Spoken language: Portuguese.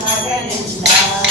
Margarida.